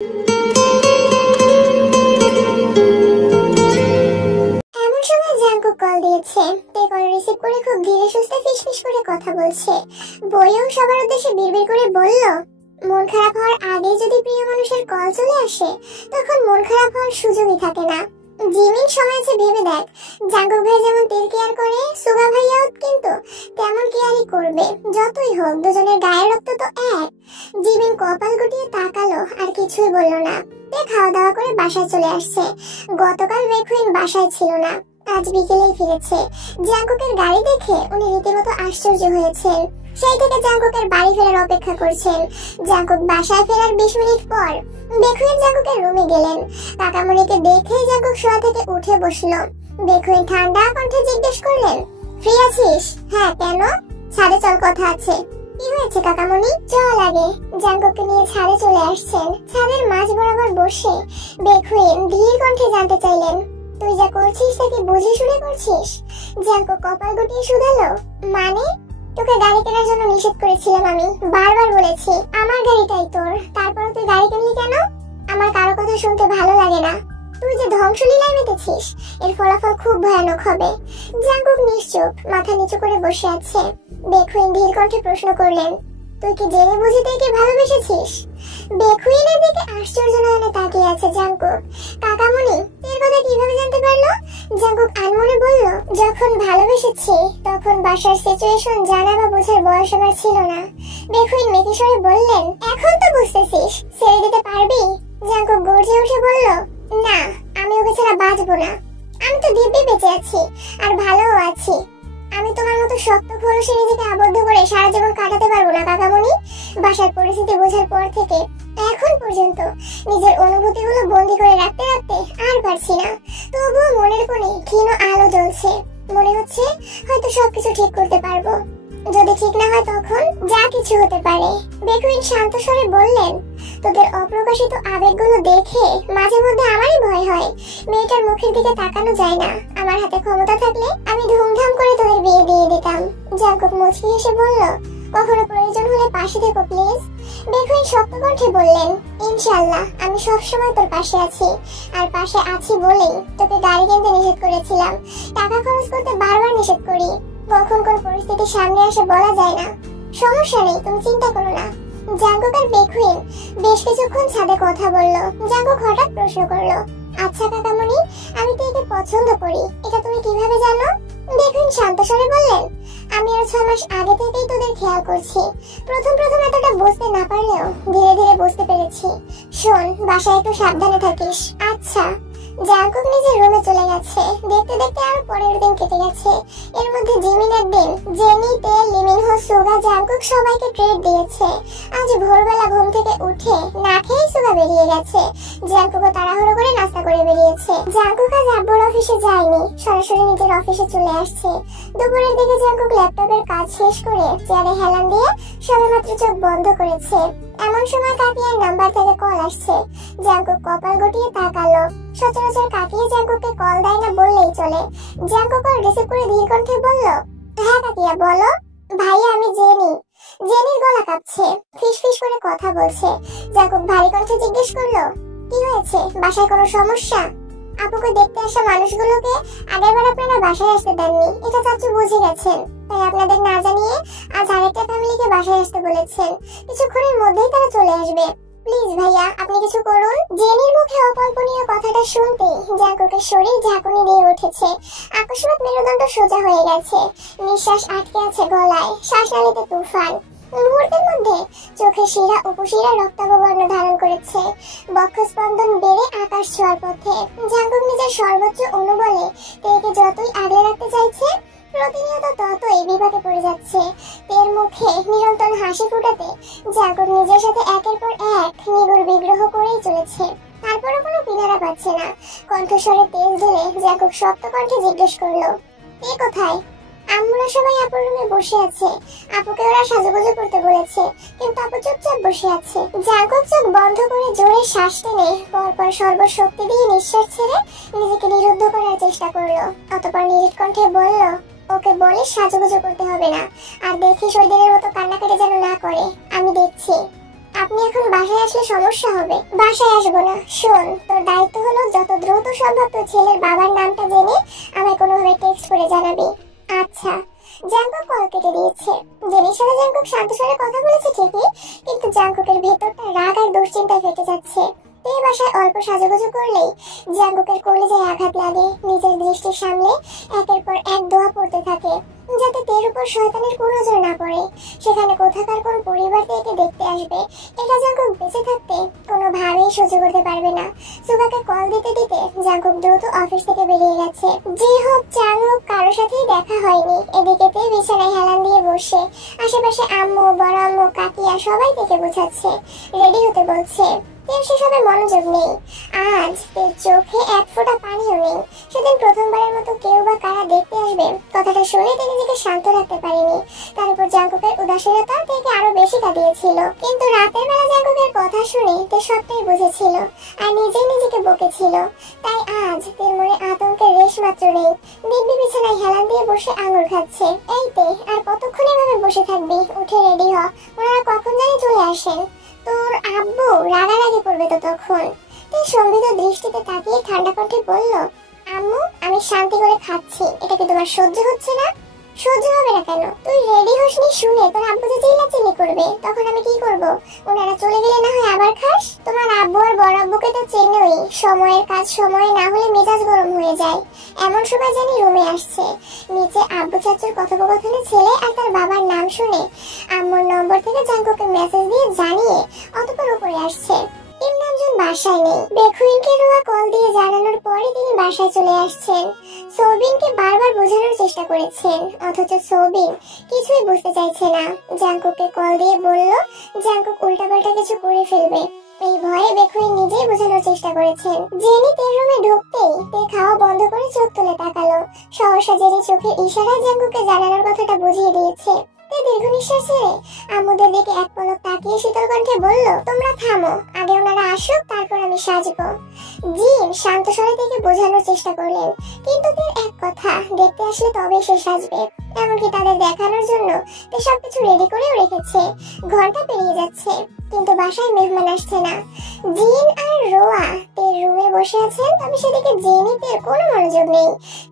এমন সময় Jungkook call দিয়েছে। তে কল রিসিভ করে খুব ধীরে সুস্থে ফিসফিস করে কথা বলছে। বইও সবার উদ্দেশ্যে বিড়বিড় করে বলল, মন খারাপ হওয়ার আগেই যদি প্রিয় মানুষের কল চলে আসে তখন মন খারাপ হওয়ার সুযোগই থাকে না। জিমিন সময় আছে ভেবে দেখ, জাঙ্কুক ভাই যেমন তেল কেয়ার করে সুগা ভাইয়াও কিন্তু তেমন কেয়ারই করবে। যতই হোক দুজনের গায়ের রক্ত তো এক। জিমিন কপাল গুটিয়ে তাকালো, আর কিছুই বলল না। তে খাওয়া দাওয়া করে বাসায় চলে আসছে। গতকাল বেকুইন বাসায় ছিল না, আজ বিকেলেই ফিরেছে। জাঙ্কুকের গাড়ি দেখে উনি রীতিমতো আশ্চর্য হয়েছেন। সেই থেকে জাঙ্কুকের বাড়ি ফেরার অপেক্ষা করছেন। জাঙ্কুক বাসায় ফেরার 20 মিনিট পর বেকুইন জাঙ্কুকের রুমে গেলেন। কাকামণিকে দেখেই জাঙ্কুক শোয়া থেকে উঠে বসলো। বেকুইন ঠান্ডা কণ্ঠে জিজ্ঞেস করলেন, ফ্রি আছিস? হ্যাঁ, কেন? ছাদে চল, কথা আছে। কি হয়েছে কাকামণি? চল আগে। জাঙ্কুককে নিয়ে ছাদে চলে আসছেন। ছাদের মাঝ বরাবর বসে বেকুইন ধীর কণ্ঠে জানতে চাইলেন, তুই যা করছিস তা কি বুঝে শুনে করছিস? জাঙ্কুক কপাল গুটিয়ে শুধালো, মানে? তোকে গাড়ি কেনার জন্য নিষেধ করেছিলাম আমি, বারবার বলেছি আমার গাড়িটাই তোর, তারপরে তুই গাড়ি কিনলি কেন? আমার কারো কথা শুনতে ভালো লাগে না। তুই যে ধ্বংসলীলায় মেতেছিস, এর ফলাফল খুব ভয়ানক হবে। জাঙ্কুক নিশ্চুপ মাথা নিচু করে বসে আছে। বেকুইন ধীর কণ্ঠে প্রশ্ন করলেন, তুই কি জেনে বুঝে তাকে ভালোবেসেছিস? বেকুইনের দিকে আশ্চর্য নয়নে তাকিয়ে আছে জাঙ্কুক। কাকামণি এর কথা কিভাবে জানতে পারলো? জাঙ্কুক আনমনে বলল, যখন ভালোবেসেছি তখন বাসার সিচুয়েশন জানা বা বোঝার বয়স আমার ছিল না। বেকুইন মেকিসরে বললেন, এখন তো বুঝতেছিস, ছেড়ে দিতে পারবি? জাঙ্কুক গর্জে উঠে বলল, না, আমি ওকে ছাড়া বাঁচবো না। আমি তো দিব্যি বেঁচে আছি, আর ভালোও আছি। আমি তোমার মতো শক্ত খোলসে নিজেকে আবদ্ধ করে সারা জীবন কাটাতে পারবো না কাকামণি। বাসার পরিস্থিতি বোঝার পর থেকে এখন পর্যন্ত নিজের অনুভূতিগুলো বন্দি করে রাখতে রাখতে আর পারছি না। তবুও মনের কোণে ক্ষীণ আলো জ্বলছে। মনে হচ্ছে হয়তো সবকিছু ঠিক করতে পারবো। যদি ঠিক না হয় তখন যা কিছু হতে পারে। বেকুইন শান্ত স্বরে বললেন, তোদের অপ্রকাশিত আবেগগুলো দেখে মাঝে মধ্যে আমারই ভয় হয়। মেয়েটার মুখের দিকে তাকানো যায় না। আমার হাতে ক্ষমতা থাকলে আমি ধুমধাম করে তোদের বিয়ে দিয়ে দিতাম। জাঙ্কুক মুচকি হেসে বলল, কখনো প্রয়োজন হলে পাশে থেকো প্লিজ। বেকুইন শক্ত কণ্ঠে বললেন, ইনশাআল্লাহ, আমি সবসময় তোর পাশে আছি। আর পাশে আছি বলেই তোকে গাড়ি কিনতে নিষেধ করেছিলাম। টাকা খরচ করতে বারবার নিষেধ করি। কখন কোন পরিস্থিতি সামনে আসে বলা যায় না। সমস্যা নেই, তুমি চিন্তা করো না। জাঙ্কুক আর বেকুইন বেশ কিছুক্ষণ ছাদে কথা বললো। জাঙ্কুক হঠাৎ প্রশ্ন করলো, আচ্ছা কাকামণি, আমি তো একে পছন্দ করি, এটা তুমি কিভাবে জানো? বেকুইন শান্ত স্বরে বললেন, আমি আর 6 মাস আগে থেকেই তোদের খেয়াল করছি। প্রথম এতটা বুঝতে না পারলেও ধীরে ধীরে বুঝতে পেরেছি। শোন, বাসায় একটু সাবধানে থাকিস। আচ্ছা। জাঙ্কুক নিজের রুমে চলে গেছে। দেখতে দেখতে আরো 15 দিন কেটে গেছে। এর মধ্যে জিমিন একদিন জেনি, তে, লিমিনহো, সুগা, জাঙ্কুক সবাইকে ট্রিট দিয়েছে। আজ ভোরবেলা ঘুম থেকে উঠে না খেয়েই সুগা বেরিয়ে গেছে। জাঙ্কুকও তাড়াহুড়ো করে নাস্তা করে বেরিয়েছে। জাঙ্কুক আজ আব্বুর অফিসে যায়নি, সরাসরি নিজের অফিসে চলে আসছে। দুপুরের দিকে জাঙ্কুক ল্যাপটপের কাজ শেষ করে চেয়ারে হেলান দিয়ে সবেমাত্র চোখ বন্ধ করেছে। এমন সময় কাকিয়ার নাম্বার থেকে কল আসছে। জাঙ্কুক কপাল গুটিয়ে তাকালো। সচরাচর কাকিয়া জাঙ্কুককে কল দেয় না বললেই চলে। জাঙ্কুক কল রিসিভ করে ধীর কণ্ঠে বলল, হ্যাঁ কাকিয়া বলো। ভাইয়া, আমি জেনি। জেনির গলা কাঁপছে, ফিসফিস করে কথা বলছে। জাঙ্কুক ভারী কণ্ঠে জিজ্ঞেস করলো, কি হয়েছে? বাসায় কোনো সমস্যা? আপুকে দেখতে আসা মানুষগুলোকে আগেরবার আপনারা বাসায় আসতে দেননি, এটা চাচু বুঝে গেছেন। তাই আপনাদের না জানিয়ে আজ আরেকটা ফ্যামিলিকে বাসায় আসতে বলেছেন। কিছুক্ষণের মধ্যেই তারা চলে আসবে। প্লিজ ভাইয়া, আপনি কিছু করুন। জেনির মুখে অকল্পনীয় কথাটা শুনতেই জাঙ্কুকের শরীর ঝাঁকুনি দিয়ে উঠেছে। আকস্মাৎ মেরুদণ্ড সোজা হয়ে গেছে। নিঃশ্বাস আটকে আছে গলায়, শ্বাসনালীতে তুফান। মুহূর্তের মধ্যে চোখের শিরা উপশিরা রক্তাভ বর্ণ ধারণ করেছে। বক্ষস্পন্দন বেড়ে আকাশ ছোঁয়ার পথে। জাঙ্কুক নিজের সর্বোচ্চ অনুবলে তেকে যতই আগলে রাখতে চাইছে, প্রতিনিয়ত ততই বিপাকে পড়ে যাচ্ছে। তের মুখে নিরন্তর হাসি ফুটাতে জাঙ্কুক নিজের সাথে একের পর এক নিগুড় বিগ্রহ করেই চলেছে। তারপরও কোনো কিনারা পাচ্ছে না। কণ্ঠস্বরে তেজ ঢেলে জাঙ্কুক শক্ত কণ্ঠে জিজ্ঞেস করলো, তে কোথায়? আমরা সবাই আপুর রুমে বসে আছে। আপুকে ওরা সাজুগুজু করতে বলেছে, কিন্তু আপু চুপচাপ বসে আছে। জাঙ্কুক চোখ বন্ধ করে জোরে শ্বাস টেনে পরপর সর্বশক্তি দিয়ে নিঃশ্বাস ছেড়ে নিজেকে নিরুদ্ধ করার চেষ্টা করলো। অতঃপর নিরিট কণ্ঠে বলল, ওকে বলে সাজুগুজু করতে হবে না। আর দেখিস ওই দিনের মতো কান্নাকাটি যেন না করে। আমি দেখছি। আপনি এখন বাসায় আসলে সমস্যা হবে। বাসায় আসবো না, শোন, তোর দায়িত্ব হলো যত দ্রুত সম্ভব তোর ছেলের বাবার নামটা জেনে আমায় কোনোভাবে টেক্সট করে জানাবি। আচ্ছা। জাঙ্কুক কল কেটে দিয়েছে। জেনির সাথে জাঙ্কুক শান্ত স্বরে কথা বলেছে ঠিকই, কিন্তু জাঙ্কুকের ভেতরটা রাগ আর দুশ্চিন্তায় ফেটে যাচ্ছে। এই বাসায় অল্প সাজুগুজু করলেই জাঙ্কুকের কলিজায় আঘাত লাগে। নিজের দৃষ্টির সামনে একের পর এক দোয়া পড়তে থাকে যাতে তের উপর শয়তানের কোনো নজর না পড়ে। সেখানে কোথাকার কোন পরিবার থেকে দেখতে আসবে, এটা জাঙ্কুক বেঁচে থাকতে কোনোভাবেই সহ্য করতে পারবে না। সুগাকে কল দিতে দিতে জাঙ্কুক দ্রুত অফিস থেকে বেরিয়ে গেছে। জি হোক চাং হোক কারোর সাথেই দেখা হয়নি। এদিকে তে বিছানায় হেলান দিয়ে বসে আশেপাশে আম্মু, বড় আম্মু, কাকিয়া সবাই থেকে বোঝাচ্ছে, রেডি হতে বলছে। তের সেসবে মনোযোগ নেই। আজ তের চোখে এক ফোঁটা পানিও নেই। সেদিন প্রথমবারের মতো কেউ বা কারা দেখতে আসবে কথাটা শুনে তে নিজেকে শান্ত রাখতে পারেনি। তার উপর জাঙ্কুকের উদাসীনতা থেকে আরো বেশি কাঁদিয়েছিল। কিন্তু রাতের বেলা জাঙ্কুকের কথা শুনে তে সবটাই বুঝেছিল আর নিজেই নিজেকে বকেছিল। তাই আজ তের মনে আতঙ্কের রেশ মাত্র নেই। দিব্যি বিছানায় হেলান দিয়ে বসে আঙুর খাচ্ছে। এই তে, আর কতক্ষণ এভাবে বসে থাকবি? উঠে রেডি হ, ওনারা কখন জানি চলে আসেন। তোর আব্বু রাগারাগি করবে তো তখন। তুই সম্বিত দৃষ্টিতে তাকিয়ে ঠান্ডা কণ্ঠে বলল, আম্মু আমি শান্তি করে খাচ্ছি, এটা কি তোমার সহ্য হচ্ছে না? সহ্য হবে না কেন? তুই রেডি হসনি শুনে তোর আব্বু যে চিল্লাচিল্লি করবে, তখন আমি কি করব? ওনারা চলে গেলে না হয় আবার খাস? তোমার আব্বু আর বড় আব্বুকে তো চেনোই, সময়ের কাজ সময়ে না হলে মেজাজ গরম হয়ে যায়। এমন সময় জানি রুমে আসছে। নিচে আব্বু চাচুর কথোপকথনে ছেলে আর তার বাবার নাম শুনে আম্মুর নম্বর থেকে জাঙ্কুকে মেসেজ দিয়ে জানিয়ে অতঃপর উপরে আসছে। ইমরানজন বাসায় নেই। বেখুইনকে রোয়া কল দিয়ে জানানোর পরে তিনি বাসায় চলে আসছেন। সৌবিনকে বারবার বোঝানোর চেষ্টা করেছেন, অথচ সৌবিন কিছুই বুঝতে চাইছে না। জাঙ্কুককে কল দিয়ে বলল জাঙ্কুক উল্টাপাল্টা কিছু করে ফেলবে। এই ভয়ে বেখুইন নিজেই বোঝানোর চেষ্টা করেছেন। জেনি তের রুমে ঢুকতেই তে খাওয়া বন্ধ করে চোখ তুলে তাকালো। সহসা জেনি চোখের ইশারায় জাঙ্কুককে জানানোর কথাটা বুঝিয়ে দিয়েছে। দীর্ঘ নিঃশ্বাস ছেড়ে আম্মুদের দিকে এক পলক তাকিয়ে শীতল কণ্ঠে বলল, তোমরা থামো, আগে ওনারা আসুক তারপর আমি সাজবো। জিন শান্ত স্বরে থেকে বোঝানোর চেষ্টা করলেন, কিন্তু তার এক কথা, দেখতে আসলে তবেই সে সাজবে। এমনকি তাদের দেখানোর জন্য তে সবকিছু রেডি করেও রেখেছে। ঘন্টা পেরিয়ে যাচ্ছে কিন্তু বাসায় মেহমান আসছে না। জিন আর রোয়া তের রুমে বসে আছেন, তবে সেদিকে জেনিতের কোনো মনোযোগ নেই।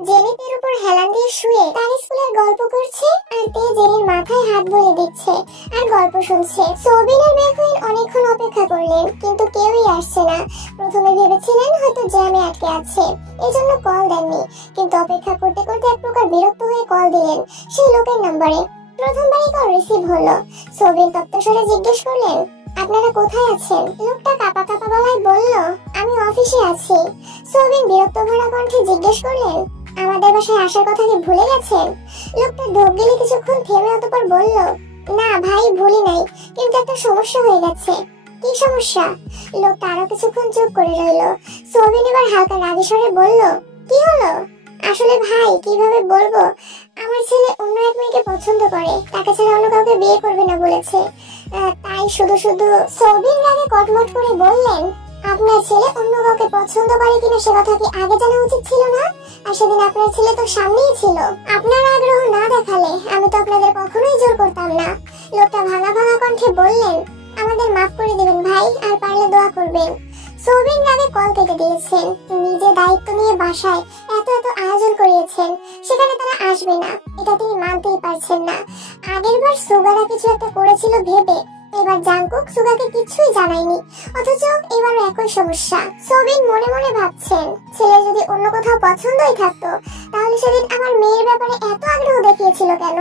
জেনিতের উপর হেলান দিয়ে শুয়ে তার স্কুলের গল্প করছে আর তে জেনির মাথায় হাত বুলিয়ে দিচ্ছে আর গল্প শুনছে। সৌবিন আর বেখুইন অনেকক্ষণ অপেক্ষা করলেন কিন্তু কেউই আসছে না। প্রথমে ভেবেছিলেন হয়তো জ্যামে আটকে আছে, এজন্য কল দেননি, কিন্তু অপেক্ষা করতে করতে এক প্রকার বিরক্ত হয়ে কল দিলেন সেই লোকের নম্বরে। প্রথমবারই কল রিসিভ হলো। সৌবিন তপ্তস্বরে জিজ্ঞেস করলেন, আপনারা কোথায় আছেন? লোকটা কাঁপা কাঁপা গলায় বলল, আমি অফিসে আছি। সৌবিন বিরক্ত ভরা কণ্ঠে জিজ্ঞেস করলেন, আমাদের বাসায় আসার কথা কি ভুলে গেছেন? লোকটা ঢোক গেলে কিছুক্ষণ থেমে অতঃপর বলল, না ভাই ভুলি নাই, কিন্তু একটা সমস্যা হয়ে গেছে। কি সমস্যা? লোকটা আরো কিছুক্ষণ চুপ করে রইল। সৌবিন এবার হালকা রাগী স্বরে বলল, কি হলো? আসলে ভাই কিভাবে বলবো, আমার ছেলে অন্য এক মেয়েকে পছন্দ করে, তাকে ছাড়া অন্য কাউকে বিয়ে করবে না বলেছে। তাই শুধু শুধু। সৌবিন রাগে কটমট করে বললেন, আপনার ছেলে অন্য কাউকে পছন্দ করে কিনা সে কথা কি আগে জানা উচিত ছিল না? আর সেদিন আপনার ছেলে তো সামনেই ছিল। আপনার আগ্রহ না দেখালে আমি তো আপনাদের কখনোই জোর করতাম না। লোকটা ভাঙা ভাঙা কণ্ঠে বললেন, আমাদের মাফ করে দিবেন ভাই, আর পারলে দোয়া করবেন। সৌবিন রাগে কল কেটে দিয়েছেন। নিজে দায়িত্ব নিয়ে বাসায় এত এত আয়োজন করিয়েছেন, সেখানে তারা আসবে না এটা তিনি মানতেই পারছেন না। আগের বার সুগারা কিছু একটা করেছিল ভেবে এবার জাঙ্কুক সুগাকে কিছুই জানায়নি, অথচ এবারও একই সমস্যা। সৌবিন মনে মনে ভাবছেন, ছেলে যদি অন্য কোথাও পছন্দই থাকতো তাহলে সেদিন আমার মেয়ের ব্যাপারে এত আগ্রহ দেখিয়েছিল কেন?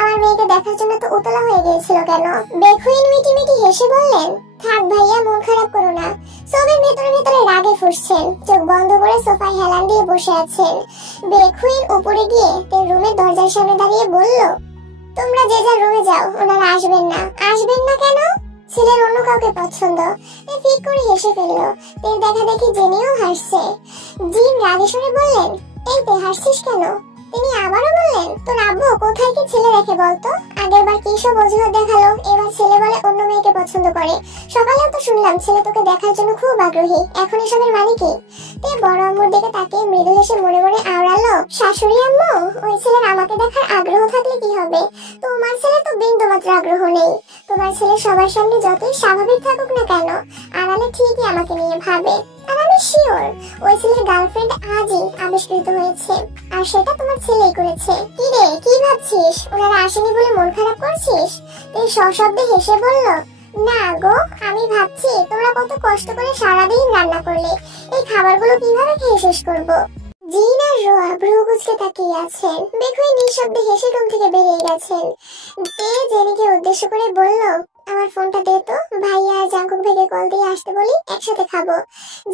আমার মেয়েকে দেখার জন্য তো উতলা হয়ে গিয়েছিল কেন? বেখুইন মিটি মিটি হেসে বললেন, থাক ভাইয়া মন খারাপ করো না। সৌবিন ভেতরে ভেতরে রাগে ফুঁসছেন, চোখ বন্ধ করে সোফায় হেলান দিয়ে বসে আছেন। বেখুইন উপরে গিয়ে তার রুমের দরজার সামনে দাঁড়িয়ে বলল, তোমরা যে যার রুমে যাও, ওনারা আসবেন না। আসবেন না কেন? ছেলের অন্য কাউকে পছন্দ। ফিক করে হেসে ফেলল। তের দেখা দেখি জেনেও হাসছে। জিন রাগে শুনে বললেন, এই তে হাসছিস কেন? তিনি আবারও বললেন, তোর আব্বু কোথায় কি ছেলে রেখে বলতো? আগেরবার কি সব অজুহাত দেখালো, এবার ছেলে বলে অন্য মেয়েকে পছন্দ করে। সকালেও তো শুনলাম ছেলে তোকে দেখার জন্য খুব আগ্রহী, এখন এসবের মানে কি? তে বড় আম্মুর দিকে তাকিয়ে মৃদু হেসে মনে মনে আওড়ালো, শাশুড়ি আম্মু, ওই ছেলের আমাকে দেখার আগ্রহ থাকলে কি হবে? তোমার ছেলে তো বিন্দুমাত্র আগ্রহ নেই। তোমার ছেলে সবার সামনে যতই স্বাভাবিক থাকুক না কেন, আড়ালে ঠিকই আমাকে নিয়ে ভাবে। আর আমি শিওর ওই ছেলের গার্লফ্রেন্ড আজই আবিষ্কৃত হয়েছে, আর সেটা তোমার ছেলেই করেছে। কি রে, কি ভাবছিস? ওনারা আসেনি বলে মন খারাপ করছিস? এই সশব্দে হেসে বলল, না গো, আমি ভাবছি তোমরা কত কষ্ট করে সারাদিন রান্না করলে, এই খাবারগুলো কিভাবে খেয়ে শেষ করবো। জিন আর রোয়া ভ্রু কুঁচকে তাকিয়ে আছেন। বেখুই নিঃশব্দে হেসে রুম থেকে বেরিয়ে গেছেন। তে জেনিকে উদ্দেশ্য করে বলল, আমার ফোনটা দে তো, ভাইয়া আর জাঙ্কুক ভাইকে কল দিয়ে আসতে বলি, একসাথে খাবো।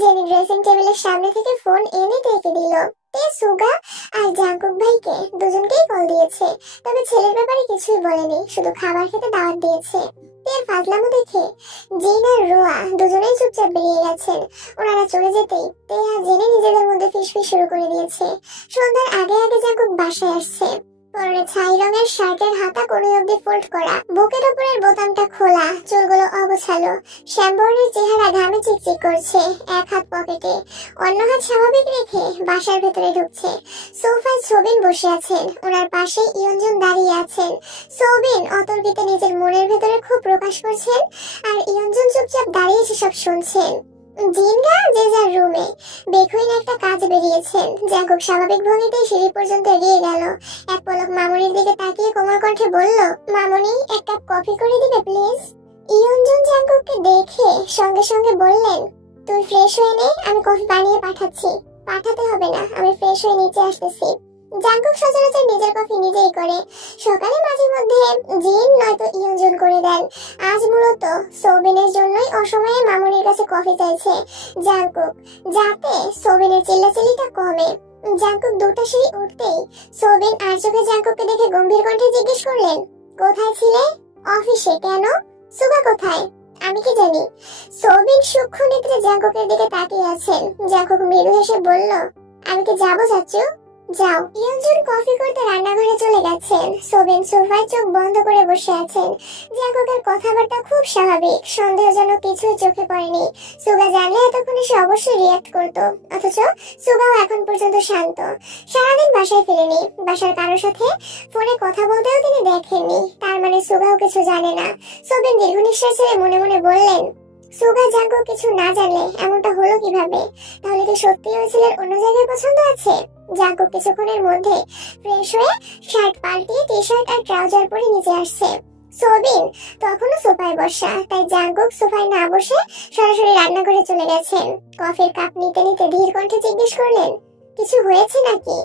জেনি ড্রেসিং টেবিলের সামনে থেকে ফোন এনে টেকে দিল। তে সুগা আর জাঙ্কুক ভাইকে দুজনকেই কল দিয়েছে, তবে ছেলের ব্যাপারে কিছুই বলেনি, শুধু খাবার খেতে দাওয়াত দিয়েছে। তের ফাজলামো দেখে জিন আর রোয়া দুজনেই চুপচাপ বেরিয়ে গেছেন। ওনারা চলে যেতেই তে আর জেনে নিজেদের মধ্যে ফিসফিস শুরু করে দিয়েছে। সন্ধ্যার আগে আগে জাঙ্কুক বাসায় আসছে। পরনে ছাই রঙের শার্টের হাতা কোণে অব্দি ফোল্ড করা, বুকের উপরের বোতামটা খোলা, চুলগুলো অগোছালো, শ্যামবর্ণের চেহারা ঘামে চিকচিক করছে। এক হাত পকেটে, অন্য হাত স্বাভাবিক রেখে বাসার ভেতরে ঢুকছে। সোফায় সোবিন বসে আছেন, ওনার পাশে ইয়ঞ্জন দাঁড়িয়ে আছেন। সোবিন অতর্কিতে নিজের মনের ভেতরে খুব প্রকাশ করছেন, আর ইয়ঞ্জন চুপচাপ দাঁড়িয়ে সব শুনছেন। জিনরা যে যার রুমে। বেখুইন একটা কাজ বেরিয়েছেন। জাঙ্কুক স্বাভাবিক ভঙ্গিতে সিঁড়ি পর্যন্ত এগিয়ে গেল। এক পলক মামনির দিকে তাকিয়ে কোমল কণ্ঠে বলল, মামনি, এক কাপ কফি করে দিবে প্লিজ? ইয়ঞ্জন জাঙ্কুককে দেখে সঙ্গে সঙ্গে বললেন, তুই ফ্রেশ হয়ে নে, আমি কফি বানিয়ে পাঠাচ্ছি। পাঠাতে হবে না, আমি ফ্রেশ হয়ে নিচে আসতেছি। জাঙ্কুক সচরাচর নিজের কফি নিজেই করে। সকালে মাঝে মধ্যে জিন নয়তো ইয়ঞ্জন করে দেন। আজ মূলত সোবিনের জন্যই অসময়ে মামুনির কাছে কফি চাইছে জাঙ্কুক, যাতে সোবিনের চিল্লাচিল্লিটা কমে। জাঙ্কুক দুটো সিঁড়ি উঠতেই সোবিন আর চোখে জাঙ্কুককে দেখে গম্ভীর কণ্ঠে জিজ্ঞেস করলেন, কোথায় ছিলে? অফিসে। কেন? সুগা কোথায়? আমি কি জানি। সোবিন সূক্ষ্ম নেত্রে জাঙ্কুকের দিকে তাকিয়ে আছেন। জাঙ্কুক মৃদু হেসে বলল, আমি কি যাবো চাচু? যাও। ইয়ঞ্জন কফি করতে রান্নাঘরে চলে গেছেন। সোবিন সোফায় চোখ বন্ধ করে বসে আছেন। জাঙ্কুকের কথাবার্তা খুব স্বাভাবিক, সন্দেহজনক কিছুই চোখে পড়েনি। সুগা জানলে এতক্ষণে সে অবশ্যই রিয়াক্ট করত, অথচ সুগাও এখন পর্যন্ত শান্ত। সারাদিন বাসায় ফিরেনি, বাসার কারোর সাথে ফোনে কথা বলতেও তিনি দেখেননি। তার মানে সুগাও কিছু জানে না। সোবিন দীর্ঘ নিঃশ্বাস ছেড়ে মনে মনে বললেন, সুগা জাঙ্কুক কিছু না জানলে এমনটা হলো কিভাবে? তাহলে কি সত্যি ওই ছেলের অন্য জায়গায় পছন্দ আছে? জাঙ্কুক কিছুক্ষণের মধ্যে ফ্রেশ হয়ে শার্ট পাল্টিয়ে টি শার্ট আর ট্রাউজার পরে নিচে আসছে। সোবিন তখনও সোফায় বসা, তাই জাঙ্কুক সোফায় না বসে সরাসরি রান্নাঘরে চলে গেছেন। কফির কাপ নিতে নিতে ধীর কণ্ঠে জিজ্ঞেস করলেন, কিছু হয়েছে নাকি?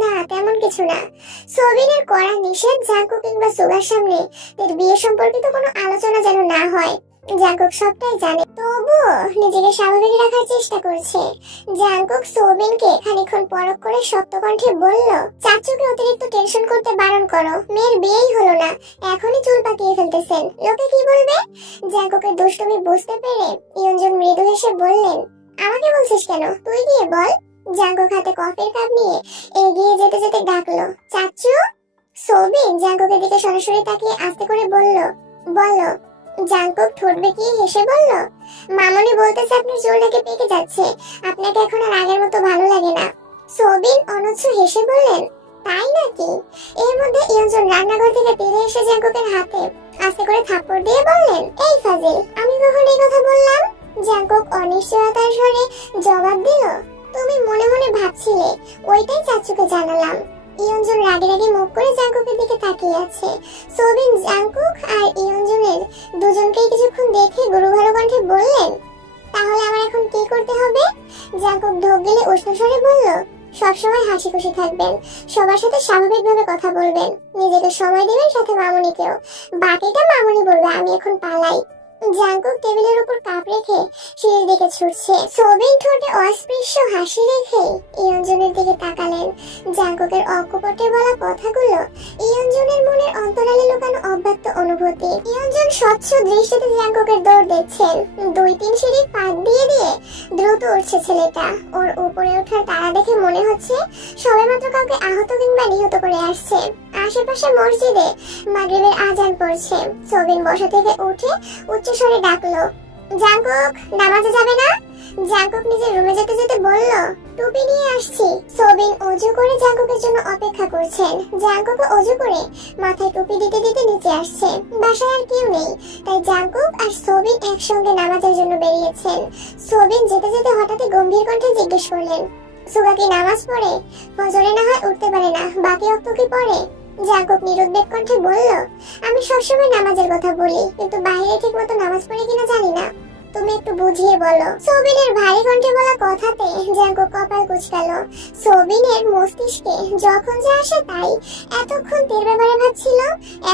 না, তেমন কিছু না। সোবিনের কড়া নিষেধ জাঙ্কুক কিংবা সুগার সামনে এর বিয়ে সম্পর্কিত কোনো আলোচনা যেন না হয়। জাঙ্কুক সবটাই জানে, তবুও নিজেকে স্বাভাবিক রাখার চেষ্টা করছে। জাঙ্কুক সোবিনকে খানিকক্ষণ পরখ করে শক্ত কণ্ঠে বলল, চাচুকে অতিরিক্ত টেনশন করতে বারণ করো, মেয়ের বিয়েই হলো না, এখনই চুল পাকিয়ে ফেলতেছেন, লোকে কি বলবে? জাঙ্কুকের দুষ্টুমি বুঝতে পেরে ইয়ঞ্জন মৃদু হেসে বললেন, আমাকে বলছিস কেন, তুই গিয়ে বল। জাঙ্কুক হাতে কফির কাপ নিয়ে এগিয়ে যেতে যেতে ডাকলো, চাচু। সোবিন জাঙ্কুকের দিকে সরাসরি তাকিয়ে আস্তে করে বলল, বলো। জাঙ্কুক ঠোঁট বেঁকিয়ে হেসে বলল, মামনি বলতেছে আপনার চুল নাকি পেকে যাচ্ছে, আপনাকে এখন আর আগের মতো ভালো লাগে না। সোবিন অনচ্ছ হেসে বললেন, তাই নাকি? এর মধ্যে ইয়ঞ্জন রান্নাঘর থেকে ফিরে এসে জাঙ্কুকের হাতে আস্তে করে থাপ্পড় দিয়ে বললেন, এই ফাজিল, আমি কখন এই কথা বললাম? জাঙ্কুক অনিশ্চয়তার স্বরে জবাব দিল, তুমি মনে মনে ভাবছিলে, ওইটাই চাচুকে জানালাম। ইয়ঞ্জন রাগে রাগে মুখ করে জাঙ্কুকের দিকে তাকিয়ে আছে। সোবিন জাঙ্কুক আর ইয়ঞ্জনের দুজনকেই কিছুক্ষণ দেখে গুরুভার কণ্ঠে বললেন, তাহলে আমার এখন কি করতে হবে? জাঙ্কুক ঢোক গেলে উষ্ণ স্বরে বলল, সবসময় হাসি খুশি থাকবেন, সবার সাথে স্বাভাবিকভাবে কথা বলবেন, নিজেকে সময় দিবেন, সাথে মামুনিকেও। বাকিটা মামুনি বলবে, আমি এখন পালাই। জাঙ্কুক টেবিলের উপর কাপ রেখে সিঁড়ির দিকে ছুটছে। সোবিন ঠোঁটে অস্পৃশ্য হাসি রেখে ইয়ঞ্জনের দিকে তাকালেন। জাঙ্কুকের অকপটে বলা কথাগুলো ইয়ঞ্জনের মনের অন্তরালে লুকানো অব্যক্ত অনুভূতি। ইয়ঞ্জন স্বচ্ছ দৃষ্টিতে জাঙ্কুকের দৌড় দেখছেন। 2-3 সিঁড়ি পাক দিয়ে দিয়ে দ্রুত দ্রুত উঠছে ছেলেটা। ওর উপরে ওঠার তাড়া দেখে মনে হচ্ছে সবেমাত্র কাউকে আহত কিংবা নিহত করে আসছে। আশেপাশে মসজিদে মাগরিবের আজান পড়ছে। সোবিন বসা থেকে উঠে উচ্চস্বরে ডাকলো, জাঙ্কুক, নামাজে যাবে না? জাঙ্কুক নিজের রুমে যেতে যেতে বলল, টুপি নিয়ে আসছি। সোবিন অজু করে জাঙ্কুকের জন্য অপেক্ষা করছেন। জাঙ্কুক অজু করে মাথায় টুপি দিতে দিতে নিচে আসছে। বাসায় আর কেউ নেই, তাই জাঙ্কুক আর সোবিন একসঙ্গে নামাজের জন্য বেরিয়েছেন। সোবিন যেতে যেতে হঠাৎই গম্ভীর কণ্ঠে জিজ্ঞেস করলেন, সুগা কি নামাজ পড়ে? ফজরে না হয় উঠতে পারে না, বাকি অক্ত কি পড়ে? জাঙ্কুক নিরুদ্বেগ কণ্ঠে বলল, আমি সবসময় নামাজের কথা বলি, কিন্তু বাইরে ঠিক মতো নামাজ পড়ে কিনা জানি না, তুমি একটু বুঝিয়ে বলো। সোবিনের ভারী কণ্ঠে বলা কথাতে জাঙ্কুক কপাল কুঁচকালো। সোবিনের মস্তিষ্কে যখন যা আসে তাই। এতক্ষণ তের ব্যাপারে ভাবছিল,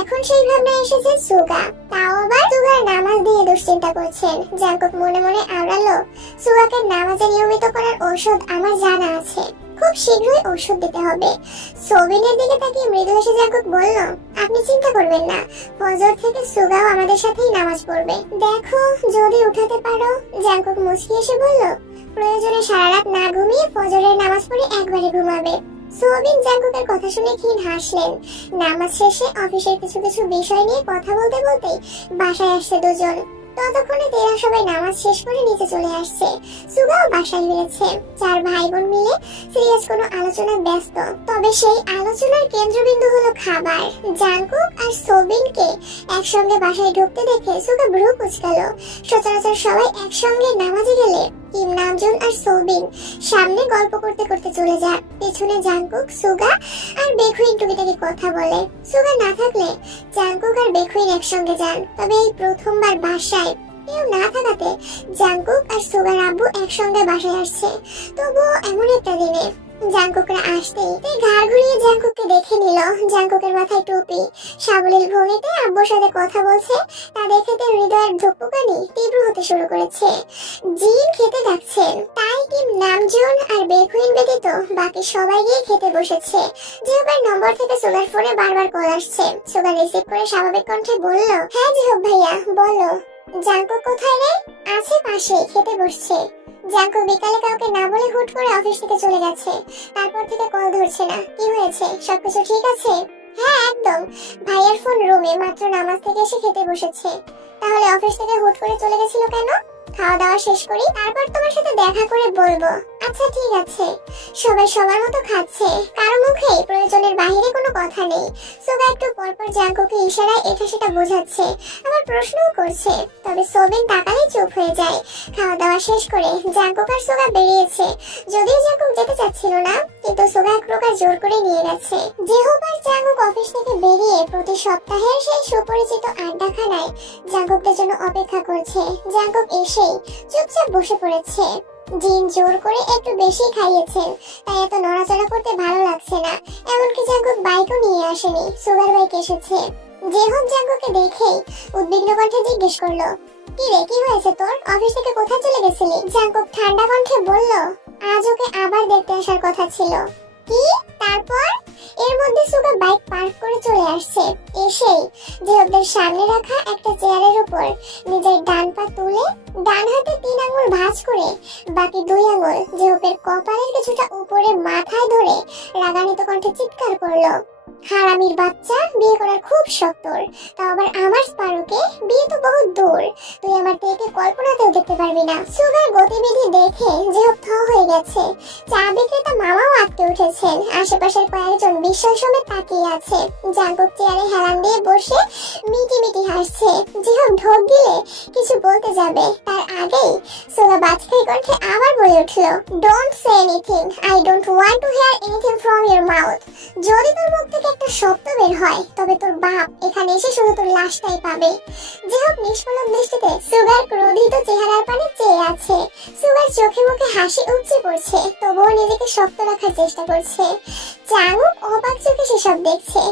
এখন সেই ভাবনা এসেছে সুগা, তাও আবার সুগার নামাজ দিয়ে দুশ্চিন্তা করছেন। জাঙ্কুক মনে মনে আওড়ালো, সুগাকে নামাজে নিয়মিত করার ঔষধ আমার জানা আছে, খুব শীঘ্রই ঔষধ দিতে হবে। সোবিনের দিকে তাকিয়ে মৃদু হেসে জাঙ্কুক বলল, আপনি চিন্তা করবেন না, ফজর থেকে সুগাও আমাদের সাথেই নামাজ পড়বে, দেখো যদি উঠাতে পারো। জাঙ্কুক মুচকি এসে বলল, প্রয়োজনে সারা রাত না ঘুমিয়ে ফজরের নামাজ পড়ে একবারে ঘুমাবে। সোবিন জাঙ্কুকের কথা শুনে ক্ষীণ হাসলেন। নামাজ শেষে অফিসের কিছু কিছু বিষয় নিয়ে কথা বলতে বলতে বাসায় আসছে দুজন। ততক্ষণে তেরা সবাই নামাজ শেষ করে নিচে চলে আসছে। সুগাও বাসায় ফিরেছে। চার ভাই বোন মিলে সিরিয়াস কোনো আলোচনায় ব্যস্ত। তবে সেই আলোচনার কেন্দ্রবিন্দু হলো খাবার। জাঙ্কুক আর সোবিনকে একসঙ্গে বাসায় ঢুকতে দেখে সুগা ভ্রু কুঁচকালো। সচরাচর সবাই একসঙ্গে নামাজে গেলে কিম নামজুন আর সোবিন সামনে গল্প করতে করতে চলে যায়, পেছনে জাঙ্কুক, সুগা আর বেখুইন টুকিটাকি কথা বলে। সুগা না থাকলে জাঙ্কুক আর বেখুইন একসঙ্গে যান, তবে এই প্রথমবার বাসায় কেউ না থাকাতে জাঙ্কুক আর সুগার আব্বু একসঙ্গে বাসায় আসছে। তবুও এমন একটা দিনে জাঙ্কুকরা আসতেই ঘাড় ঘুরিয়ে জাঙ্কুককে দেখে নিল। জাঙ্কুকের মাথায় টুপি, সাবলীল ভঙ্গিতে আব্বুর সাথে কথা বলছে। তা দেখে তার হৃদয়ের ধুকপুকানি তীব্র হতে শুরু করেছে। জিন খেতে ডাকছেন, তাই কিম নামজুন আর বেখুইন ব্যতীত বাকি সবাই গিয়ে খেতে বসেছে। জিহবের নম্বর থেকে সুগার ফোনে বারবার কল আসছে। সুগার রিসিভ করে স্বাভাবিক কণ্ঠে বলল, হ্যাঁ জিহব ভাইয়া বলো। জাঙ্কুক কোথায় রে? আছে পাশে, খেতে বসছে। জাঙ্কুক বিকালে কাউকে না বলে হুট করে অফিস থেকে চলে গেছে, তারপর থেকে কল ধরছে না। কি হয়েছে, সবকিছু ঠিক আছে? হ্যাঁ একদম, ভাইয়ের ফোন রুমে, মাত্র নামাজ থেকে এসে খেতে বসেছে। তাহলে অফিস থেকে হুট করে চলে গেছিল কেন? খাওয়া দাওয়া শেষ করি, তারপর তোমার সাথে দেখা করে বলবো। আচ্ছা ঠিক আছে। সবাই সবার মতো খাচ্ছে, কারো মুখে প্রয়োজনের বাইরে কোনো কথা নেই। সুগা একটু পরপর জাঙ্কুকে ইশারায় এটা সেটা বোঝাচ্ছে, আবার প্রশ্নও করছে। তবে সোবিন তাকালেই চুপ হয়ে যায়। খাওয়া দাওয়া শেষ করে জাঙ্কুক আর সুগা বেরিয়েছে। যদিও জাঙ্কুক যেতে চাচ্ছিল না, কিন্তু সুগা এক প্রকার জোর করে নিয়ে গেছে। যেহবার জাঙ্কুক অফিস থেকে বেরিয়ে প্রতি সপ্তাহের সেই সুপরিচিত আড্ডাখানায় জাঙ্কুকদের জন্য অপেক্ষা করছে। জাঙ্কুক এসেই চুপচাপ বসে পড়েছে। জিন জোর করে একটু বেশি খাইয়েছেন, তাই এত নড়াচড়া করতে ভালো লাগছে না। এমনকি জাঙ্কুক বাইকও নিয়ে আসেনি, সুগার বাইক এসেছে। জেহব জাঙ্কুকে দেখেই উদ্বিগ্ন কণ্ঠে জিজ্ঞেস করলো, কি রে, কি হয়েছে তোর? অফিস থেকে কোথায় চলে গেছিলি? জাঙ্কুক ঠান্ডা কণ্ঠে বলল, আজ ওকে আবার দেখতে আসার কথা ছিল। কি? তারপর? এর মধ্যে সুগা বাইক পার্ক করে চলে আসছে। এসেই জেহবদের সামনে রাখা একটা চেয়ারের উপর নিজের ডান পা তুলে ডান হাতে 3 আঙ্গুল ভাঁজ করে বাকি 2 আঙ্গুল জেহবের কপালের কিছুটা উপরে মাথায় ধরে রাগান্বিত কণ্ঠে চিৎকার করলো, হারামির বাচ্চা, বিয়ে করার খুব শখ তোর, তাও আবার আমার স্পারোকে। বিয়ে তো বহুত দূর, তুই আমার থেকে কল্পনাতেও দেখতে পারবি না। সুগার গতিবিধি দেখে জেহব থ হয়ে গেছে। চা বিক্রেতা মামাও আটকে উঠেছেন। আশেপাশের কয়েকজন বিস্ময় সমেত তাকিয়ে আছে। জাঙ্কুক চেয়ারে হেলান দিয়ে বসে মিটি মিটি হাসছে। জেহব ঢোক গিলে কিছু বলতে যাবে, তার আগেই সুগা বাজখাই কণ্ঠে আবার বলে উঠল, don't say anything, I don't want to here anything from your mouth. যদি তোর মুখ থেকে একটা শব্দ বের হয়, তবে তোর বাপ এখানে এসে শুধু তোর লাশটাই পাবে। জেহব নিষ্পলক দৃষ্টিতে সুগার ক্রোধিত চেহারার পানে চেয়ে আছে। সুগার চোখে মুখে হাসি উপচে পড়ছে, তবুও নিজেকে শক্ত রাখার চেষ্টা করছে। জাঙ্কুক অবাক চোখে সেসব দেখছে।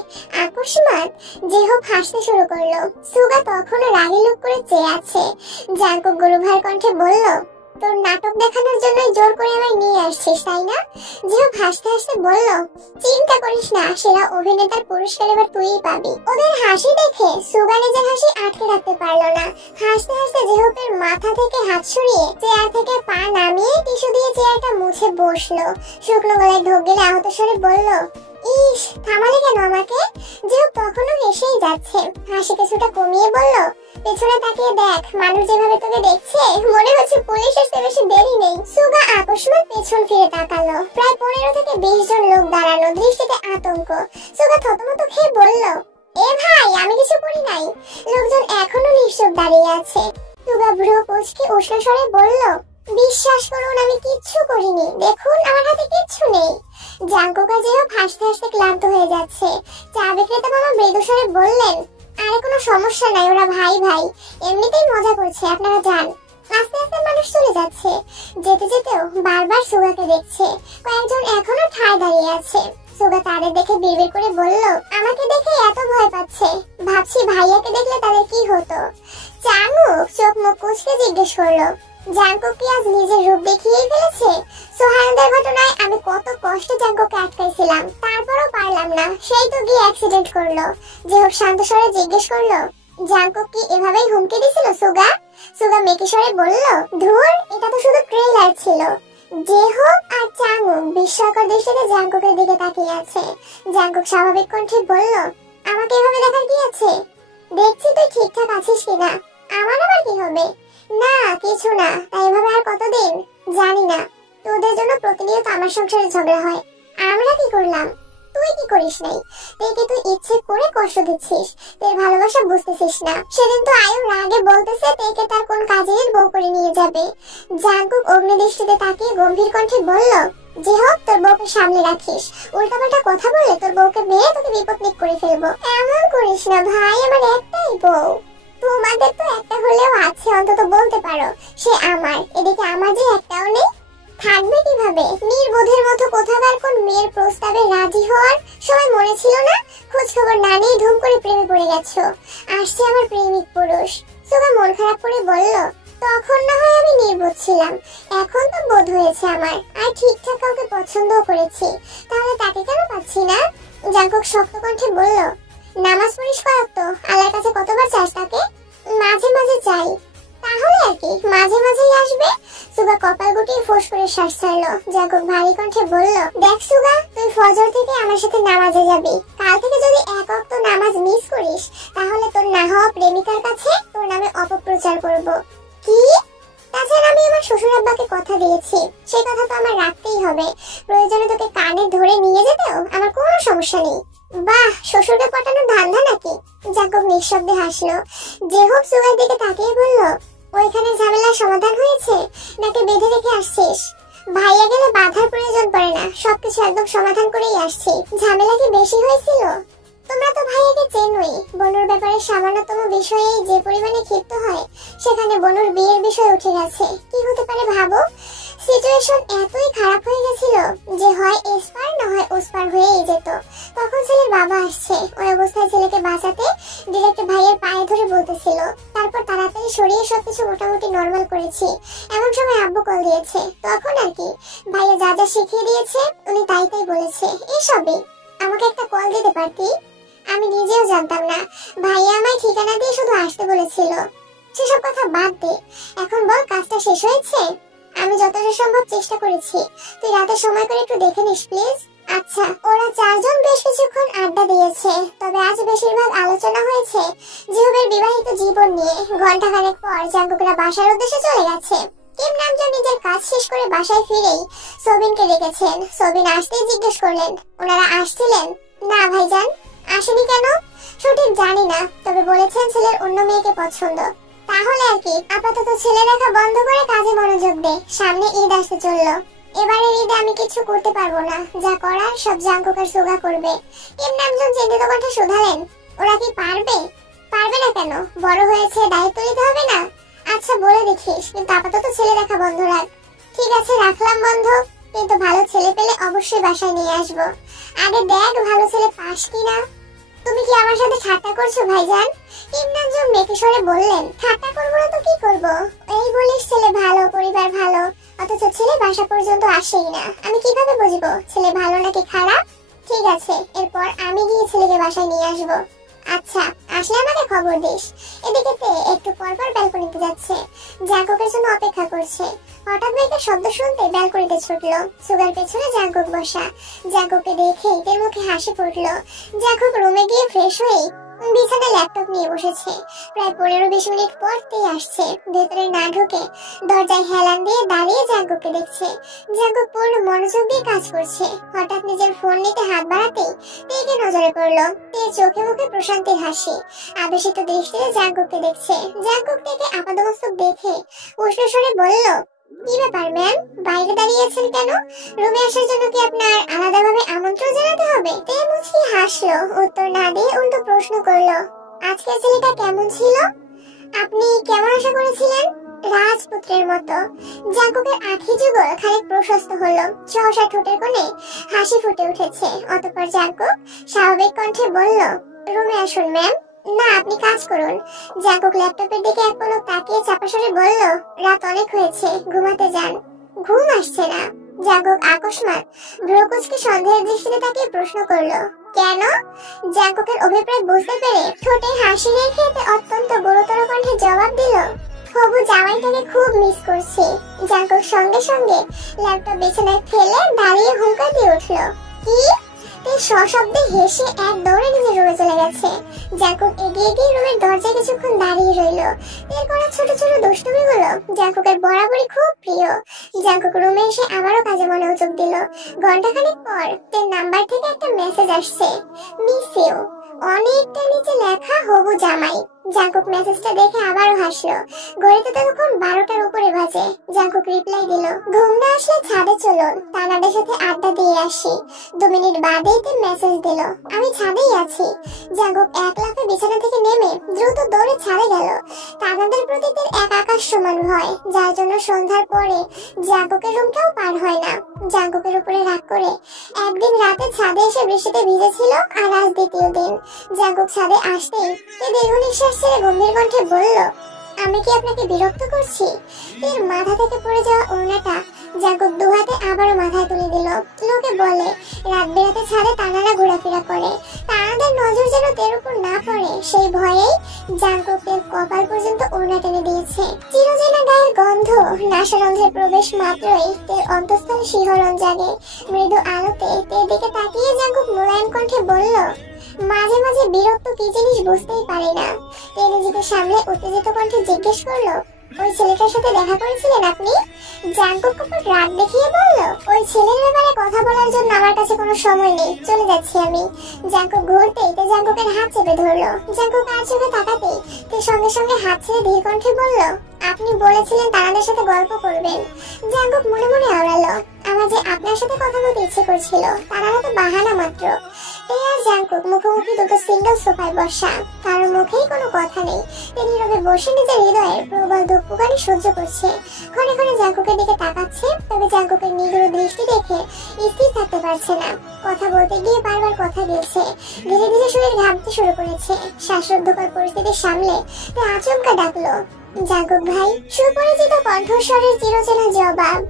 আকস্মাৎ জেহব হাসতে শুরু করলো। সুগা তখনও রাগী লুক করে চেয়ে আছে। জাঙ্কুক গরুভার কণ্ঠে বলল, তোর নাটক দেখানোর জন্য জোর করে আমায় নিয়ে আসছিস তাই না? জেহব হাসতে হাসতে বলল, চিন্তা করিস না, সেরা অভিনেতার পুরস্কার এবার তুইই পাবি। ওদের হাসি দেখে সুগা নিজের হাসি আটকে রাখতে পারলো না। হাসতে হাসতে জেহবের মাথা থেকে হাত সরিয়ে চেয়ার থেকে পা নামিয়ে চেয়ারটা মুছে বসলো। শুকনো গলায় ঢোক গেলে আহত স্বরে বলল, ইস, থামালে কেন আমাকে? যেহেতু তখনও হেসেই যাচ্ছে। হাসি কিছুটা কমিয়ে বলল, পেছনে তাকিয়ে দেখ, মানুষ যেভাবে তোকে দেখছে মনে হচ্ছে পুলিশ আসতে বেশি দেরি নেই। সুগা আকস্মাৎ পেছন ফিরে তাকালো। প্রায় 15 থেকে 20 জন লোক দাঁড়ানো, দৃষ্টিতে আতঙ্ক। সুগা থতমত খেয়ে বলল, এ ভাই, আমি কিছু করি নাই। লোকজন এখনো নিশ্চুপ দাঁড়িয়ে আছে। সুগা ভ্রু কুঁচকে উষ্ণ স্বরে বলল, বিশ্বাস করুন, আমি কিচ্ছু করিনি। দেখুন, আমার হাতে কিচ্ছু নেই। জাঙ্কুকা যেও হাসতে হাসতে ক্লান্ত হয়ে যাচ্ছে। চা বিক্রেতা মামা মৃদু স্বরে বললেন, আরে কোনো সমস্যা নাই, ওরা ভাই ভাই, এমনিতেই মজা করছে, আপনারা যান। আস্তে আস্তে মানুষ চলে যাচ্ছে। যেতে যেতেও বারবার সুগাকে দেখছে। কয়েকজন এখনো ঠায় দাঁড়িয়ে আছে। সুগা তাদের দেখে বিড়বিড় করে বলল, আমাকে দেখে এত ভয় পাচ্ছে, ভাবছি ভাইয়াকে দেখলে তাদের কি হতো। চাঙ্গুক চোখ মুখ কুঁচকে জিজ্ঞেস করলো, জাঙ্কুক কি আজ নিজের রূপ দেখিয়েই ফেলেছে? সোহানদের ঘটনায় আমি কত কষ্টে জাঙ্কুককে আটকাইছিলাম, তারপরও পারলাম না, সেই তো গিয়ে অ্যাক্সিডেন্ট করলো। যে হোক শান্ত স্বরে জিজ্ঞেস করলো, জাঙ্কুক কি এভাবেই হুমকি দিছিল সুগা? সুগা মেকি স্বরে বলল, ধুর, এটা তো শুধু ট্রেলার ছিল। যে হোক আর চাঙ্গুক বিস্ময়কর দৃষ্টিতে জাঙ্কুকের দিকে তাকিয়ে আছে। জাঙ্কুক স্বাভাবিক কণ্ঠে বলল, আমাকে এভাবে দেখার কি আছে? দেখছি তুই ঠিকঠাক আছিস কিনা। আমার আবার কি হবে? না, কিছু না। তাই এভাবে আর কতদিন জানি না। তোদের জন্য প্রতিনিয়ত আমার সংসারে ঝগড়া হয়। আমরা কি করলাম? তুই কি করিস নাই? দেখে তুই ইচ্ছে করে কষ্ট দিচ্ছিস, তোর ভালোবাসা বুঝতেছিস না। সেদিন তো আয়ু রাগে বলতেছে তেকে তার কোন কাজের বউ করে নিয়ে যাবে। জাঙ্কুক অগ্নিদৃষ্টিতে তাকিয়ে গম্ভীর কণ্ঠে বলল, যে হোক, তোর বউকে সামনে রাখিস। উল্টাপাল্টা কথা বললে তোর বউকে মেরে তোকে বিপদ করে ফেলবো। এমন করিস না ভাই, আমার একটাই বউ। তোমাদের তো একটা হলেও আছে, অন্তত বলতে পারো সে আমার। এদিকে আমার যে একটাও নেই, থাকবে কিভাবে? নির্বোধের মতো কোথাকার কোন মেয়ের প্রস্তাবে রাজি হওয়ার সময় মনে ছিল না? খোঁজ খবর না নিয়ে ধুম করে প্রেমে পড়ে গেছো। আসছে আমার প্রেমিক পুরুষ। সুগা মন খারাপ করে বলল, তখন না হয় আমি নির্বোধ ছিলাম, এখন তো বোধ হয়েছে আমার, আর ঠিকঠাক কাউকে পছন্দও করেছি। তাহলে তাকে কেন পাচ্ছি না? জাঙ্কুক শক্ত কণ্ঠে বলল, নামাজ পড়িস কয়েক তো, আল্লাহর কাছে কতবার চাস তাকে? মাঝে মাঝে চাই। তাহলে আর কি, মাঝে মাঝেই আসবে। সুগা কপাল গুটিয়ে ফোঁস করে শ্বাস ছাড়লো। জাঙ্কুক ভারী কণ্ঠে বলল, দেখ সুগা, তুই ফজর থেকে আমার সাথে নামাজে যাবি। কাল থেকে যদি এক ওয়াক্ত নামাজ মিস করিস, তাহলে তোর না হওয়া প্রেমিকার কাছে তোর নামে অপপ্রচার করব। কি? তাছাড়া আমি আমার শ্বশুর আব্বাকে কথা দিয়েছি, সেই কথা তো আমার রাখতেই হবে। প্রয়োজনে তোকে কানে ধরে নিয়ে যেতেও আমার কোনো সমস্যা নেই। বাহ, শ্বশুরকে পটানোর ধান্দা নাকি? জাঙ্কুক নিঃশব্দে হাসলো। যে হোক সুগার দিকে তাকিয়ে বলল, ওইখানে ঝামেলার সমাধান হয়েছে নাকি বেঁধে রেখে আসছিস? ভাইয়া গেলে বাধার প্রয়োজন পড়ে না, সবকিছু একদম সমাধান করেই আসছি। ঝামেলা কি বেশি হয়েছিল? তোমরা তো ভাইয়াকে চেনোই, বনুর ব্যাপারে সামান্যতম বিষয়ে যে পরিমাণে ক্ষিপ্ত হয়, সেখানে বনুর বিয়ের বিষয় উঠে গেছে। কি হতে পারে ভাবো? সিচুয়েশন এতই খারাপ হয়ে গেছিল যে হয় এসপার না হয় ওসপার হয়েই যেত। তখন ছেলের বাবা আসছে, ওই অবস্থায় ছেলেকে বাঁচাতে ডিরেক্ট ভাইয়ের পায়ে ধরে বলতেছিল। তারপর তাড়াতাড়ি সরিয়ে সবকিছু মোটামুটি নর্মাল করেছি। এমন সময় আব্বু কল দিয়েছে, তখন আর কি ভাইয়া যা যা শিখিয়ে দিয়েছে উনি তাই তাই বলেছে। এসবই আমাকে একটা কল দিতে পারতি, আমি নিজেও জানতাম না। ভাইয়া আমায় ঠিকানা দিয়ে শুধু আসতে বলেছিল। সেসব কথা বাদ দে, এখন বল কাজটা শেষ হয়েছে? আমি যতটা সম্ভব চেষ্টা করেছি, তুই রাতে সময় করে একটু দেখে নিস প্লিজ। আচ্ছা, ওরা চারজন বেশ কিছুক্ষণ আড্ডা দিয়েছে, তবে আজ বেশিরভাগ আলোচনা হয়েছে জিহুবের বিবাহিত জীবন নিয়ে। ঘন্টাখানেক পর জাঙ্কুকরা বাসার উদ্দেশ্যে চলে গেছে। কিম নামজন নিজের কাজ শেষ করে বাসায় ফিরেই সবিনকে ডেকেছেন। সবিন আসতেই জিজ্ঞেস করলেন, ওনারা আসছিলেন? না ভাইজান। আসেনি কেন? সঠিক জানি না, তবে বলেছেন ছেলের অন্য মেয়েকে পছন্দ। তাহলে আর কি, আপাতত ছেলে দেখা বন্ধ করে কাজে মনোযোগ দে, সামনে ঈদ আসতে চললো। এবারের ঈদে আমি কিছু করতে পারবো না, যা করার সব জাঙ্কুক আর সুগা করবে। কিম নামজন চিন্তিত কণ্ঠে শুধালেন, ওরা কি পারবে? পারবে না কেন? বড় হয়েছে, দায়িত্ব নিতে হবে না? আচ্ছা বলে দেখিস, কিন্তু আপাতত ছেলে দেখা বন্ধ রাখ। ঠিক আছে, রাখলাম বন্ধ, কিন্তু ভালো ছেলে পেলে অবশ্যই বাসায় নিয়ে আসবো। আগে দেখ ভালো ছেলে পাস কিনা। তুমি কি আমার সাথে ঠাট্টা করছো ভাইজান? ইমরানজন মেকি স্বরে বললেন, ঠাট্টা করবো না তো কি করবো? এই বলিস ছেলে ভালো, পরিবার ভালো, অথচ ছেলে বাসা পর্যন্ত আসেই না। আমি কিভাবে বুঝবো ছেলে ভালো নাকি খারাপ? ঠিক আছে, এরপর আমি গিয়ে ছেলেকে বাসায় নিয়ে আসবো। আচ্ছা, আসলে আমাকে খবর দিস। এদিকে তে একটু পর পর ব্যালকনিতে যাচ্ছে, জাঙ্কুকের জন্য অপেক্ষা করছে। হঠাৎ বাইকের শব্দ শুনতে ব্যালকনিতে ছুটলো। সুগার পেছনে জাঙ্কুক বসা। জাঙ্কুককে দেখে তের মুখে হাসি ফুটলো। জাঙ্কুক রুমে গিয়ে ফ্রেশ হয়ে বিছানায় ল্যাপটপ নিয়ে বসেছে। প্রায় 15-20 মিনিট পর তে আসছে। ভেতরে না ঢুকে দরজায় হেলান দিয়ে দাঁড়িয়ে জাঙ্কুককে দেখছে। জাঙ্কুক পূর্ণ মনোযোগ দিয়ে কাজ করছে। হঠাৎ নিজের ফোন নিতে হাত বাড়াতেই তেকে নজরে পড়লো। তে চোখে মুখে প্রশান্তির হাসি, আবেশিত দৃষ্টিতে জাঙ্কুককে দেখছে। জাঙ্কুক থেকে আপাদমস্তক দেখে উষ্ণ স্বরে বলল, কি ব্যাপার ম্যাম, বাইরে দাঁড়িয়ে আছেন কেন? রুমে আসার জন্য কি আপনার আলাদাভাবে আমন্ত্রণ জানাতে হবে? তে মুচকি হাসলো। উত্তর না দিয়ে উল্টো প্রশ্ন করলো, আজকের ছেলেটা কেমন ছিল? আপনি কেমন আশা করেছিলেন? রাজপুত্রের মতো। জাঙ্কুকের আঁখি যুগল খানিক প্রশস্ত হলো। সহসা ঠোঁটের কোণে হাসি ফুটে উঠেছে। অতঃপর জাঙ্কুক স্বাভাবিক কণ্ঠে বলল, রুমে আসুন ম্যাম। না, আপনি কাজ করুন। জাঙ্কুক ল্যাপটপের দিকে এক পলক তাকিয়ে চাপা স্বরে বলল, রাত অনেক হয়েছে, ঘুমাতে যান। ঘুম আসছে না। জাঙ্কুক আকস্মাৎ ভ্রুকুচকে সন্দেহের দৃষ্টিতে তাকিয়ে প্রশ্ন করলো, কেন? জাঙ্কুকের অভিপ্রায় বুঝতে পেরে ঠোঁটে হাসি রেখে অত্যন্ত গুরুতর কণ্ঠে জবাব দিল, হবু জামাইটাকে খুব মিস করছি। জাঙ্কুক সঙ্গে সঙ্গে ল্যাপটপ বিছানায় ফেলে দাঁড়িয়ে হুঙ্কার দিয়ে উঠলো, কি? সশব্দে হেসে এক দৌড়ে নিজের রুমে চলে গেছে। জাঙ্কুক এগিয়ে গিয়ে রুমের দরজায় কিছুক্ষণ দাঁড়িয়ে রইল। এর করা ছোট ছোট দুষ্টুমিগুলো জাঙ্কুকের বরাবরই খুব প্রিয়। জাঙ্কুক রুমে এসে আবারও কাজে মনোযোগ দিল। ঘন্টাখানেক পর তার নাম্বার থেকে একটা মেসেজ আসছে, মিস ইউ। অনেকটা নিচে লেখা, হবু জামাই। জাঙ্কুক মেসেজটা দেখে আবারও হাসলো। ঘড়িতে তখন 12টার উপরে বাজে। জাঙ্কুক রিপ্লাই দিল, ঘুম না আসলে ছাদে চলুন, তানাদের সাথে আড্ডা দিয়ে আসি। 2 মিনিট বাদেই তার মেসেজ দিল, আমি ছাদেই আছি। জাঙ্কুক এক লাফে বিছানা থেকে নেমে দ্রুত দৌড়ে ছাদে গেল। তানাদের প্রতি তার এক আকাশ সমান ভয়, যার জন্য সন্ধ্যার পরে জাঙ্কুকের রুমটাও পার হয় না। জাঙ্কুকের উপরে রাগ করে একদিন রাতে ছাদে এসে বৃষ্টিতে ভিজেছিল, আর আজ দ্বিতীয় দিন। জাঙ্কুক ছাদে আসতেই তে দীর্ঘ নিঃশ্বাস ছেড়ে গম্ভীর কণ্ঠে বলল, আমি কি আপনাকে বিরক্ত করছি? এর মাথা থেকে পড়ে যাওয়া ওড়নাটা জাঙ্কুক দুহাতে আবারও মাথায় তুলে দিল। লোকে বলে রাত বেরাতে ছাদে তানারা ঘোরাফেরা করে, তানাদের নজর যেন তের উপর না পড়ে সেই ভয়েই জাঙ্কুক তের কপাল পর্যন্ত ওড়না টেনে দিয়েছে। চিরচেনা গায়ের গন্ধ নাসারন্ধ্রে প্রবেশ মাত্রই তের অন্তঃস্থলে শিহরণ জাগে। মৃদু আলোতে তের দিকে তাকিয়ে জাঙ্কুক মোলায়েম কণ্ঠে বলল, মাঝে মাঝে বিরক্ত কি জিনিস বুঝতেই পারি না। তে নিজেকে সামলে উত্তেজিত কণ্ঠে জিজ্ঞেস করলো, ওই ছেলেটার সাথে দেখা করেছিলেন আপনি? জাঙ্কুক কপাল রাগ দেখিয়ে বলল, ওই ছেলের ব্যাপারে কথা বলার জন্য আমার কাছে কোনো সময় নেই, চলে যাচ্ছি আমি। জাঙ্কুক ঘুরতেই তে জাঙ্কুকের হাত চেপে ধরলো। জাঙ্কুক আর চোখে তাকাতেই তে সঙ্গে সঙ্গে হাত ছেড়ে ধীর কণ্ঠে বলল, আপনি বলেছিলেন তানাদের সাথে গল্প করবেন। জাঙ্কুক মনে মনে আওড়ালো, আমার যে আপনার সাথে কথা বলতে ইচ্ছে করছিল, তানারা তো বাহানা মাত্র। তে আর জাঙ্কুক মুখোমুখি দুটো সিঙ্গেল সোফায় বসা, কারোর মুখেই কোনো কথা নেই। তে নীরবে বসে নিজের হৃদয়ের প্রবল ধুকপুকানি সহ্য করছে। ক্ষণে ক্ষণে জাঙ্কুকের দিকে তাকাচ্ছে, তবে জাঙ্কুকের নিগুড় দৃষ্টি দেখে স্থির থাকতে পারছে না। কথা বলতে গিয়ে বারবার কথা দিয়েছে। ধীরে ধীরে শরীর ঘামতে শুরু করেছে। শ্বাসরুদ্ধকর পরিস্থিতি সামলে তে আচমকা ডাকলো, জাঙ্কুক ভাই। সুপরিচিত কণ্ঠস্বরের চিরচেনা জবাব,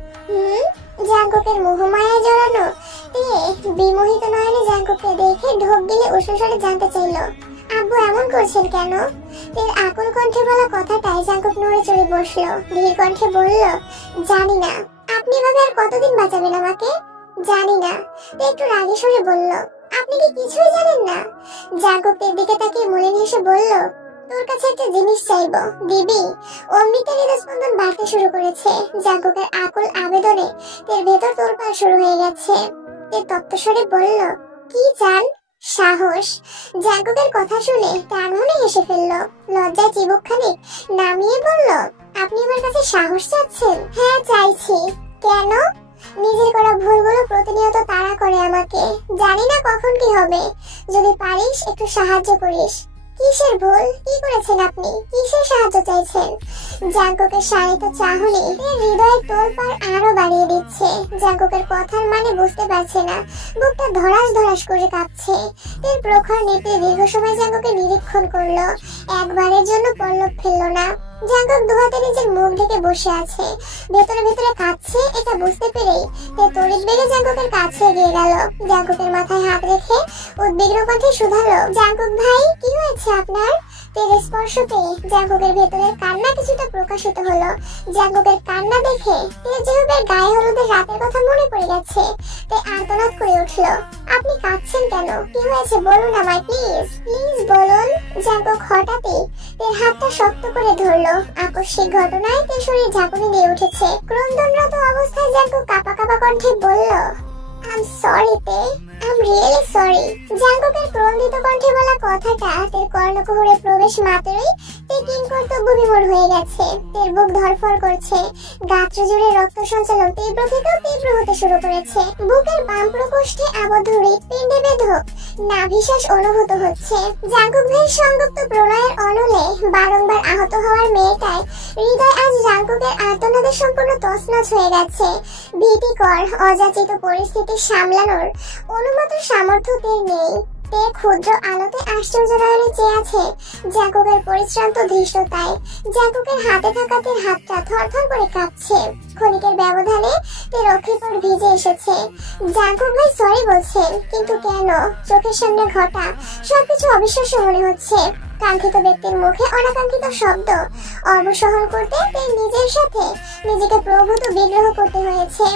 জাঙ্কুকের মোহমায়ায় জড়ানো তে বিমোহিত নয়নে জাঙ্কুককে দেখে ঢোক গিলে উষ্ণ স্বরে জানতে চাইল, আব্বু এমন করছেন কেন? তের আকুল কণ্ঠে বলা কথাটাই জাঙ্কুক নড়ে চড়ে বসলো। ধীর কণ্ঠে বলল, জানি না। আপনি এভাবে আর কতদিন বাঁচাবেন আমাকে? জানি না। তে একটু রাগে সরে বলল, আপনি কি কিছুই জানেন না? জাঙ্কুক তের দিকে তাকিয়ে মলিন হেসে বলল, তোর কাছে একটা জিনিস চাইবো, দিবি? অমৃতের হৃদস্পন্দন বাড়তে শুরু করেছে। জাঙ্কুকের আকুল আবেদনে তের ভেতর তোলপাড় শুরু হয়ে গেছে। তে তপ্তস্বরে বলল, কি চান? সাহস। জাঙ্কুকের কথা শুনে তার মনে হেসে ফেলল। লজ্জায় চিবুক খানিক নামিয়ে বলল, আপনি আমার কাছে সাহস চাচ্ছেন? হ্যাঁ চাইছি। কেন? নিজের করা ভুলগুলো প্রতিনিয়ত তাড়া করে আমাকে। জানি না কখন কি হবে, যদি পারিস একটু সাহায্য করিস। কিসের ভুল? কি করেছেন আপনি? কিসের সাহায্য চাইছেন? জাঙ্কুকের শাড়িত চাহনি হৃদয়ের তোলপাড় আরো বাড়িয়ে দিচ্ছে। জাঙ্কুকের কথার মানে বুঝতে পারছে না, বুকটা ধড়াস ধড়াস করে কাঁপছে। তের প্রখর নেত্রে দীর্ঘ সময় জাঙ্কুকে নিরীক্ষণ করলো, একবারের জন্য পল্লব ফেললো না। জাঙ্কুক দুহাতে নিজের মুখ ঢেকে বসে আছে, ভেতরে ভেতরে কাঁদছে। এটা বুঝতে পেরেই তে তড়িৎ বেগে জাঙ্কুকের কাছে এগিয়ে গেল। জাঙ্কুকের মাথায় হাত রেখে উদ্বিগ্ন কণ্ঠে শুধালো, জাঙ্কুক ভাই, কি হয়েছে আপনার? তের স্পর্শ পেয়ে জাঙ্কুকের ভেতরের কান্না কিছুটা প্রকাশিত হলো। জাঙ্কুকের কান্না দেখে তের জেহুবের গায়ে হলুদের রাতের কথা মনে পড়ে গেছে। তে আর্তনাদ করে উঠল, আপনি কাঁদছেন কেন? কি হয়েছে বলুন আমায়, প্লিজ প্লিজ বলুন। জাঙ্কুক হঠাৎই তের হাতটা শক্ত করে ধরলো। আকস্মিক ঘটনায় তের শরীর ঝাঁকুনি দিয়ে উঠেছে। ক্রন্দনরত অবস্থায় জাঙ্কুক কাঁপা কাঁপা কণ্ঠে বলল, I'm sorry, Te. I'm really sorry. জাঙ্কুকের ক্রন্দিত কণ্ঠে বলা কথাটা তের কর্ণকুহরে প্রবেশ মাত্রই তে কিংকর্তব্য বিমূঢ় হয়ে গেছে। তের বুক ধড়ফড় করছে, গাত্র জুড়ে রক্ত সঞ্চালন তীব্র থেকেও তীব্র হতে শুরু করেছে। বুকের বাম প্রকোষ্ঠে আবদ্ধ হৃৎপিণ্ডে বেধক নাভিশ্বাস অনুভূত হচ্ছে। জাঙ্কুক ভাইয়ের সংযুক্ত প্রণয়ের অনলে বারংবার আহত হওয়ার মেয়েটায় হৃদয় আজ জাঙ্কুকের আর্তনাদে সম্পূর্ণ তছনছ হয়ে গেছে। ভীতিকর অযাচিত পরিস্থিতি সামলানোর অনুমত সামর্থ্য তের নেই। তে ক্ষুদ্র আলোতে আশ্চর্য নয়নে চেয়ে আছে জাঙ্কুকের পরিশ্রান্ত ধৃষ্টতায়। জাঙ্কুকের হাতে থাকা তের হাতটা থরথর করে কাঁপছে। ক্ষণিকের ব্যবধানে তের অক্ষিপট ভিজে এসেছে। জাঙ্কুক ভাই সরি বলছেন, কিন্তু কেন? চোখের সামনে ঘটা সবকিছু অবিশ্বাস্য মনে হচ্ছে। কাঙ্ক্ষিত ব্যক্তির মুখে অনাকাঙ্ক্ষিত শব্দ অবসহন করতে তের নিজের সাথে নিজেকে প্রভূত বিগ্রহ করতে হয়েছে।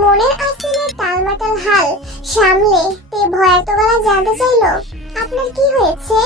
মনের আস্তিনের টালমাটাল হাল সামলে তে ভয়ার্ত গলা জানতে চাইল, আপনার কি হয়েছে?